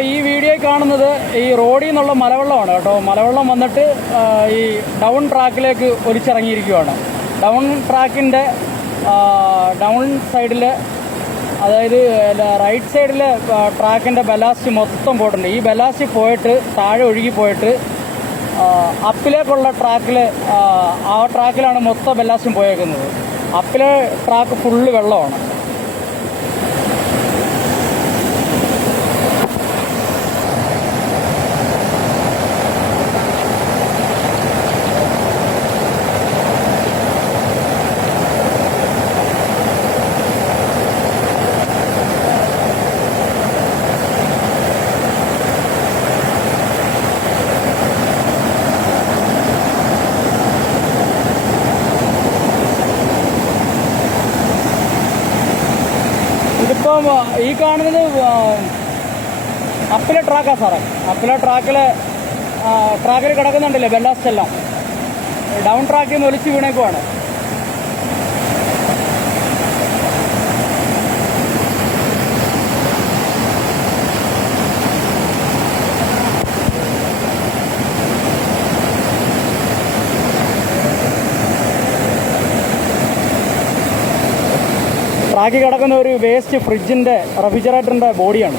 അപ്പോൾ ഈ വീഡിയോയിൽ കാണുന്നത് ഈ റോഡിൽ നിന്നുള്ള മലവെള്ളമാണ് കേട്ടോ. മലവെള്ളം വന്നിട്ട് ഈ ഡൗൺ ട്രാക്കിലേക്ക് ഒലിച്ചിറങ്ങിയിരിക്കുകയാണ്. ഡൗൺ ട്രാക്കിൻ്റെ ഡൗൺ സൈഡിൽ, അതായത് റൈറ്റ് സൈഡിൽ ട്രാക്കിൻ്റെ ബലാസ്റ്റ് മൊത്തം പോയിട്ടുണ്ട്. ഈ ബലാസ്റ്റ് പോയിട്ട് താഴെ ഒഴുകി പോയിട്ട് അപ്പിലേക്കുള്ള ട്രാക്കിൽ, ആ ട്രാക്കിലാണ് മൊത്തം ബലാസ്റ്റും പോയേക്കുന്നത്. അപ്പിലെ ട്രാക്ക് ഫുള്ള് വെള്ളമാണ്. ഇതിപ്പം ഈ കാണുന്നത് അപ്പിലെ ട്രാക്കാണ് സാറേ. അപ്പിലെ ട്രാക്കിൽ കിടക്കുന്നുണ്ടല്ലേ ബെല്ലാസ്റ്റ് എല്ലാം. ഡൗൺ ട്രാക്കിൽ നിന്ന് ഒലിച്ച് വീണേക്കുവാണ്. ട്രാക്കിൽ കിടക്കുന്ന ഒരു വേസ്റ്റ് ഫ്രിഡ്ജിൻ്റെ റെഫ്രിജറേറ്ററിൻ്റെ ബോഡിയാണ്.